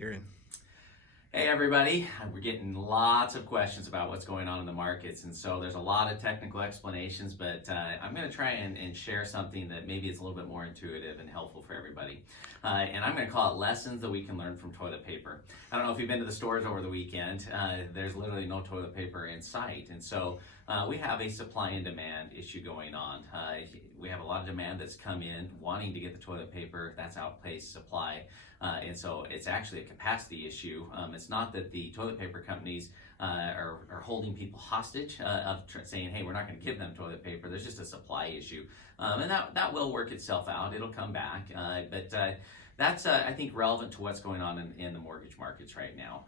You're in. Hey everybody, we're getting lots of questions about what's going on in the markets, and so there's a lot of technical explanations, but I'm going to try and share something that maybe is a little bit more intuitive and helpful for everybody. And I'm going to call it lessons that we can learn from toilet paper. I don't know if you've been to the stores over the weekend. There's literally no toilet paper in sight, and so we have a supply and demand issue going on. We have a lot of demand that's come in wanting to get the toilet paper. That's outpaced supply. And so it's actually a capacity issue. It's not that the toilet paper companies are holding people hostage of saying, hey, we're not going to give them toilet paper. There's just a supply issue. And that will work itself out. It'll come back. But that's, I think, relevant to what's going on in the mortgage markets right now.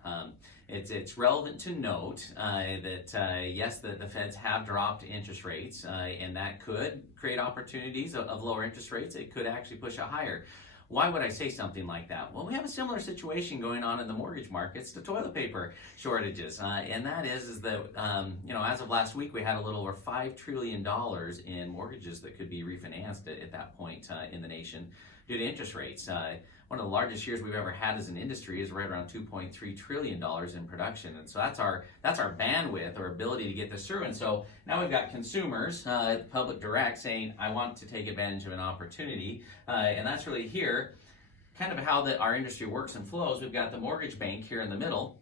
It's relevant to note that, yes, the feds have dropped interest rates, and that could create opportunities of lower interest rates. It could actually push it higher. Why would I say something like that? Well, we have a similar situation going on in the mortgage markets to toilet paper shortages. And that is that, as of last week, we had a little over $5 trillion in mortgages that could be refinanced at that point in the nation due to interest rates. One of the largest years we've ever had as an industry is right around $2.3 trillion in production. And so that's our bandwidth or ability to get this through. And so now we've got consumers, public direct, saying, I want to take advantage of an opportunity. And that's really here, kind of how our industry works and flows. We've got the mortgage bank here in the middle,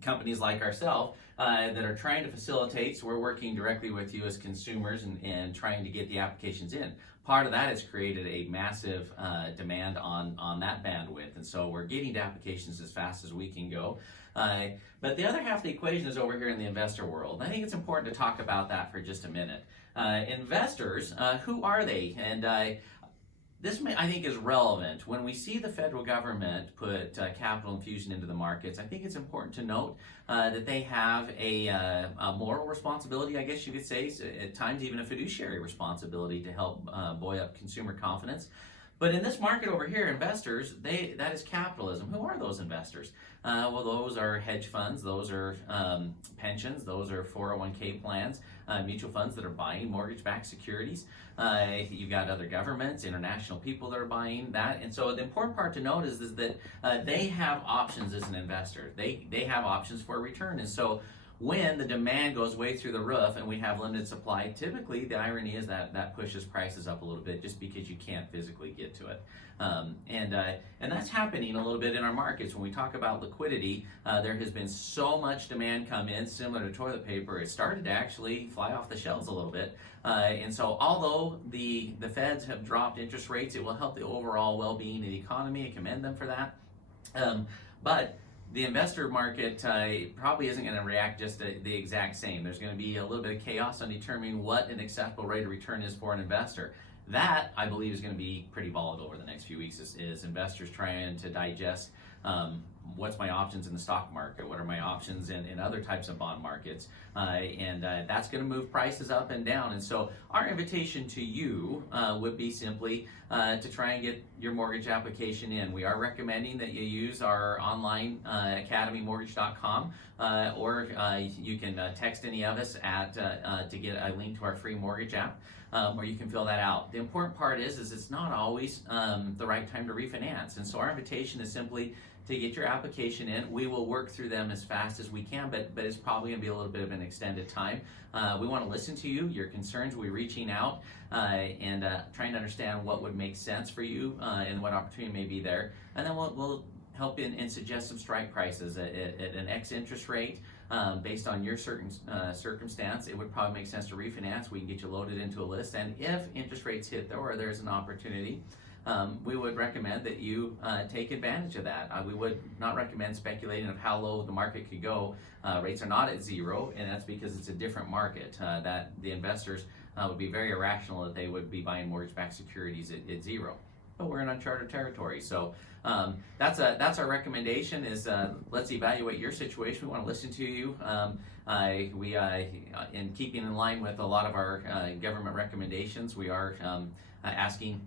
companies like ourselves that are trying to facilitate. So we're working directly with you as consumers and trying to get the applications in. Part of that has created a massive demand on that bandwidth, and so we're getting to applications as fast as we can go. But the other half of the equation is over here in the investor world. I think it's important to talk about that for just a minute. Investors, who are they? And this, I think, is relevant. When we see the federal government put capital infusion into the markets, I think it's important to note that they have a moral responsibility, I guess you could say, at times even a fiduciary responsibility to help buoy up consumer confidence. But in this market over here, investors, that is capitalism. Who are those investors? Well, those are hedge funds, those are pensions, those are 401k plans, mutual funds that are buying mortgage-backed securities. You've got other governments, international people that are buying that. And so the important part to note is that they have options as an investor. They have options for a return. And so when the demand goes way through the roof and we have limited supply, typically the irony is that pushes prices up a little bit just because you can't physically get to it. And that's happening a little bit in our markets. When we talk about liquidity, there has been so much demand come in, similar to toilet paper, it started to actually fly off the shelves a little bit. And so although the feds have dropped interest rates, it will help the overall well-being of the economy. I commend them for that. But the investor market probably isn't going to react just the exact same. There's going to be a little bit of chaos on determining what an acceptable rate of return is for an investor. That, I believe, is going to be pretty volatile over the next few weeks is investors trying to digest what's my options in the stock market, what are my options in other types of bond markets, and that's going to move prices up and down. And so our invitation to you would be simply to try and get your mortgage application in. We are recommending that you use our online academymortgage.com, or you can text any of us to get a link to our free mortgage app, where you can fill that out. The important part is it's not always the right time to refinance. And so our invitation is simply to get your application in. We will work through them as fast as we can, but it's probably going to be a little bit of an extended time. We want to listen to you, your concerns. We're reaching out and trying to understand what would make sense for you and what opportunity may be there. And then we'll help and suggest some strike prices at an X interest rate. Based on your certain circumstance, it would probably make sense to refinance. We can get you loaded into a list, and if interest rates hit there or there's an opportunity, we would recommend that you take advantage of that. We would not recommend speculating of how low the market could go. Rates are not at zero, and that's because it's a different market. That the investors would be very irrational that they would be buying mortgage-backed securities at zero. But we're in uncharted territory, so that's our recommendation. Is let's evaluate your situation. We want to listen to you. In keeping in line with a lot of our government recommendations, we are asking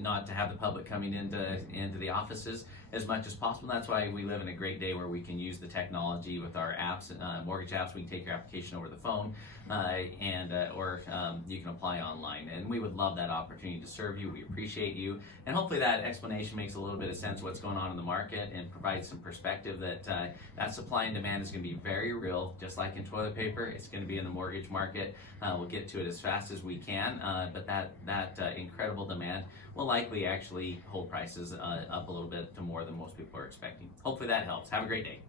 not to have the public coming into the offices as much as possible. That's why we live in a great day where we can use the technology with our apps, mortgage apps. We can take your application over the phone, or you can apply online. And we would love that opportunity to serve you. We appreciate you, and hopefully that explanation makes a little bit of sense of what's going on in the market and provides some perspective that that supply and demand is going to be very real, just like in toilet paper. It's going to be in the mortgage market. We'll get to it as fast as we can, but that incredible demand will likely actually hold prices up a little bit to more than most people are expecting. Hopefully that helps. Have a great day.